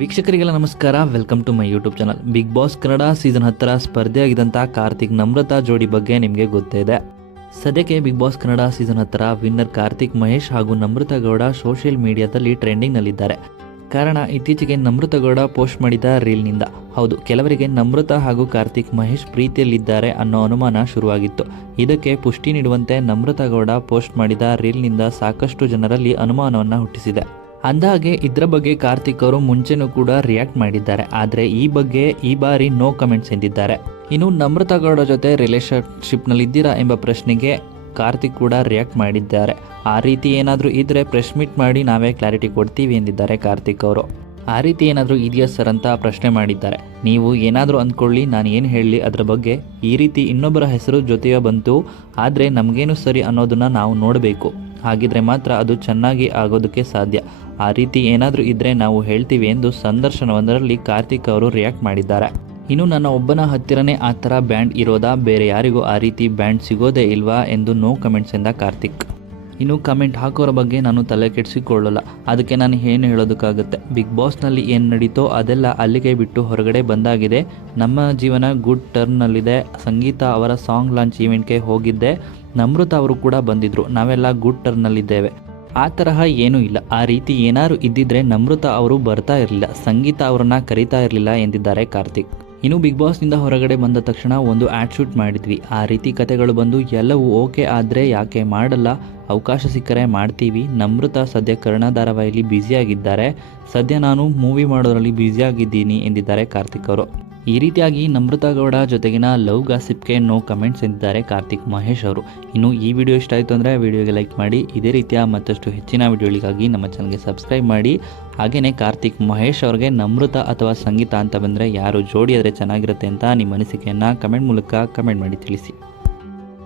ವೀಕ್ಷಕರಿಗೆಲ್ಲ ನಮಸ್ಕಾರ. Welcome to my YouTube channel big boss Kannada season ಹತ್ತರ ಸ್ಪರ್ಧೆಯಾಗಿದ್ದಂಥ ಕಾರ್ತಿಕ್ ನಮ್ರತಾ ಜೋಡಿ ಬಗ್ಗೆ ನಿಮಗೆ ಗೊತ್ತೇ ಇದೆ. ಸದ್ಯಕ್ಕೆ ಬಿಗ್ ಬಾಸ್ ಕನ್ನಡ ಸೀಸನ್ ಹತ್ತರ ವಿನ್ನರ್ ಕಾರ್ತಿಕ್ ಮಹೇಶ್ ಹಾಗೂ ನಮ್ರತಾ ಗೌಡ ಸೋಷಿಯಲ್ ಮೀಡಿಯಾದಲ್ಲಿ ಟ್ರೆಂಡಿಂಗ್ನಲ್ಲಿದ್ದಾರೆ ಕಾರಣ ಇತ್ತೀಚೆಗೆ ನಮ್ರತಾ ಗೌಡ ಪೋಸ್ಟ್ ಮಾಡಿದ ರೀಲ್ನಿಂದ ಹೌದು, ಕೆಲವರಿಗೆ ನಮ್ರತಾ ಹಾಗೂ ಕಾರ್ತಿಕ್ ಮಹೇಶ್ ಪ್ರೀತಿಯಲ್ಲಿದ್ದಾರೆ ಅನ್ನೋ ಅನುಮಾನ ಶುರುವಾಗಿತ್ತು. ಇದಕ್ಕೆ ಪುಷ್ಟಿ ನೀಡುವಂತೆ ನಮ್ರತಾ ಗೌಡ ಪೋಸ್ಟ್ ಮಾಡಿದ ರೀಲ್ನಿಂದ ಸಾಕಷ್ಟು ಜನರಲ್ಲಿ ಅನುಮಾನವನ್ನು ಹುಟ್ಟಿಸಿದೆ. ಅಂದಹಾಗೆ, ಇದರ ಬಗ್ಗೆ ಕಾರ್ತಿಕ್ ಅವರು ಮುಂಚೆನೂ ಕೂಡ ರಿಯಾಕ್ಟ್ ಮಾಡಿದ್ದಾರೆ. ಆದರೆ, ಈ ಬಗ್ಗೆ ಈ ಬಾರಿ ನೋ ಕಮೆಂಟ್ಸ್ ಎಂದಿದ್ದಾರೆ. ಇನ್ನು ನಮ್ರತಾ ಗೌಡ ಜೊತೆ ರಿಲೇಶನ್ಶಿಪ್ನಲ್ಲಿದ್ದೀರಾ ಎಂಬ ಪ್ರಶ್ನೆಗೆ ಕಾರ್ತಿಕ್ ಕೂಡ ರಿಯಾಕ್ಟ್ ಮಾಡಿದ್ದಾರೆ. ಆ ರೀತಿ ಏನಾದರೂ ಇದ್ದರೆ ಪ್ರೆಸ್ ಮೀಟ್ ಮಾಡಿ ನಾವೇ ಕ್ಲಾರಿಟಿ ಕೊಡ್ತೀವಿ ಎಂದಿದ್ದಾರೆ ಕಾರ್ತಿಕ್ ಅವರು. ಆ ರೀತಿ ಏನಾದರೂ ಇದೆಯಾ ಸರ್ ಅಂತ ಪ್ರಶ್ನೆ ಮಾಡಿದ್ದಾರೆ. ನೀವು ಏನಾದರೂ ಅಂದ್ಕೊಳ್ಳಿ, ನಾನು ಏನು ಹೇಳಲಿ ಅದರ ಬಗ್ಗೆ. ಈ ರೀತಿ ಇನ್ನೊಬ್ಬರ ಹೆಸರು ಜೊತೆಯ ಬಂತು. ಆದರೆ ನಮಗೇನು ಸರಿ ಅನ್ನೋದನ್ನು ನಾವು ನೋಡಬೇಕು. ಹಾಗಿದ್ರೆ ಮಾತ್ರ ಅದು ಚೆನ್ನಾಗಿ ಆಗೋದಕ್ಕೆ ಸಾಧ್ಯ. ಆ ರೀತಿ ಏನಾದರೂ ಇದ್ದರೆ ನಾವು ಹೇಳ್ತೀವಿ ಎಂದು ಸಂದರ್ಶನವೊಂದರಲ್ಲಿ ಕಾರ್ತಿಕ್ ಅವರು ರಿಯಾಕ್ಟ್ ಮಾಡಿದ್ದಾರೆ. ಇನ್ನು ನನ್ನ ಒಬ್ಬನ ಹತ್ತಿರನೇ ಆ ಥರ ಬ್ಯಾಂಡ್ ಇರೋದಾ? ಬೇರೆ ಯಾರಿಗೂ ಆ ರೀತಿ ಬ್ಯಾಂಡ್ ಸಿಗೋದೇ ಇಲ್ವಾ? ಎಂದು ನೋ ಕಮೆಂಟ್ಸ್ ಎಂದ ಕಾರ್ತಿಕ್. ಇನ್ನು ಕಮೆಂಟ್ ಹಾಕೋರ ಬಗ್ಗೆ ನಾನು ತಲೆ ಕೆಡಿಸಿಕೊಳ್ಳಲ್ಲ. ಅದಕ್ಕೆ ನಾನು ಏನು ಹೇಳೋದಕ್ಕಾಗುತ್ತೆ? ಬಿಗ್ ಬಾಸ್ನಲ್ಲಿ ಏನು ನಡೀತೋ ಅದೆಲ್ಲ ಅಲ್ಲಿಗೆ ಬಿಟ್ಟು ಹೊರಗಡೆ ಬಂದಾಗಿದೆ. ನಮ್ಮ ಜೀವನ ಗುಡ್ ಟರ್ನ್ನಲ್ಲಿದೆ. ಸಂಗೀತ ಅವರ ಸಾಂಗ್ ಲಾಂಚ್ ಈವೆಂಟ್ಗೆ ಹೋಗಿದ್ದೆ. ನಮೃತ ಅವರು ಕೂಡ ಬಂದಿದ್ರು. ನಾವೆಲ್ಲ ಗುಡ್ ಟರ್ನಲ್ಲಿದ್ದೇವೆ ಆ ತರಹ ಏನೂ ಇಲ್ಲ. ಆ ರೀತಿ ಏನಾದ್ರು ಇದ್ದಿದ್ರೆ ನಮೃತ ಅವರು ಬರ್ತಾ ಇರಲಿಲ್ಲ. ಸಂಗೀತ ಅವರನ್ನ ಕರಿತಾ ಇರಲಿಲ್ಲ ಎಂದಿದ್ದಾರೆ ಕಾರ್ತಿಕ್. ಇನ್ನು ಬಿಗ್ ಬಾಸ್ನಿಂದ ಹೊರಗಡೆ ಬಂದ ತಕ್ಷಣ ಒಂದು ಆ್ಯಡ್ ಶೂಟ್ ಮಾಡಿದ್ವಿ. ಆ ರೀತಿ ಕತೆಗಳು ಬಂದು ಎಲ್ಲವೂ ಓಕೆ ಆದರೆ ಯಾಕೆ ಮಾಡಲ್ಲ? ಅವಕಾಶ ಸಿಕ್ಕರೆ ಮಾಡ್ತೀವಿ. ನಮೃತ ಸದ್ಯ ಕರ್ಣ ಧಾರಾವಾಹಿಯಲ್ಲಿ ಬ್ಯುಸಿಯಾಗಿದ್ದಾರೆ ಸದ್ಯ ನಾನು ಮೂವಿ ಮಾಡೋದರಲ್ಲಿ ಬ್ಯುಸಿಯಾಗಿದ್ದೀನಿ ಎಂದಿದ್ದಾರೆ ಕಾರ್ತಿಕ್ ಅವರು. ಈ ರೀತಿಯಾಗಿ ನಮ್ರತಾ ಗೌಡ ಜೊತೆಗಿನ ಲವ್ ಗಾಸಿಪ್ಗೆ ನೋ ಕಮೆಂಟ್ಸ್ ಎಂದಿದ್ದಾರೆ ಕಾರ್ತಿಕ್ ಮಹೇಶ್ ಅವರು. ಇನ್ನು ಈ ವಿಡಿಯೋ ಇಷ್ಟ ಆಯಿತು ಅಂದರೆ ವಿಡಿಯೋಗೆ ಲೈಕ್ ಮಾಡಿ, ಇದೇ ರೀತಿಯ ಮತ್ತಷ್ಟು ಹೆಚ್ಚಿನ ವಿಡಿಯೋಗಳಿಗಾಗಿ ನಮ್ಮ ಚಾನಲ್ಗೆ ಸಬ್ಸ್ಕ್ರೈಬ್ ಮಾಡಿ. ಹಾಗೆಯೇ ಕಾರ್ತಿಕ್ ಮಹೇಶ್ ಅವ್ರಿಗೆ ನಮೃತ ಅಥವಾ ಸಂಗೀತ ಅಂತ ಬಂದರೆ ಯಾರು ಜೋಡಿ ಆದರೆ ಚೆನ್ನಾಗಿರುತ್ತೆ ಅಂತ ನಿಮ್ಮ ಅನಿಸಿಕೆಯನ್ನು ಕಮೆಂಟ್ ಮೂಲಕ ಕಮೆಂಟ್ ಮಾಡಿ ತಿಳಿಸಿ.